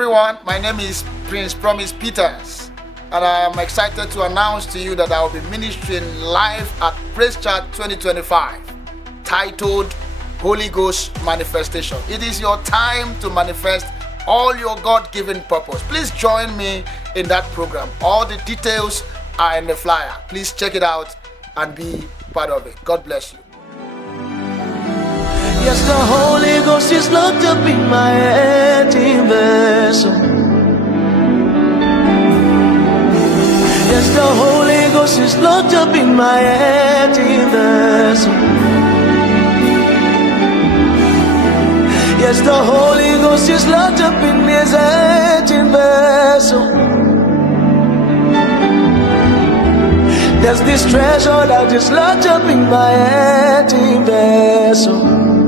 everyone. My name is Prince Promise Peters, and I am excited to announce to you that I will be ministering live at Praise Church 2025, titled Holy Ghost Manifestation. It is your time to manifest all your God-given purpose. Please join me in that program. All the details are in the flyer. Please check it out and be part of it. God bless you. Yes, the Holy Ghost is locked up in my empty vessel. Yes, the Holy Ghost is locked up in my empty vessel. Yes, the Holy Ghost is locked up in his empty vessel. There's this treasure that is locked up in my empty vessel.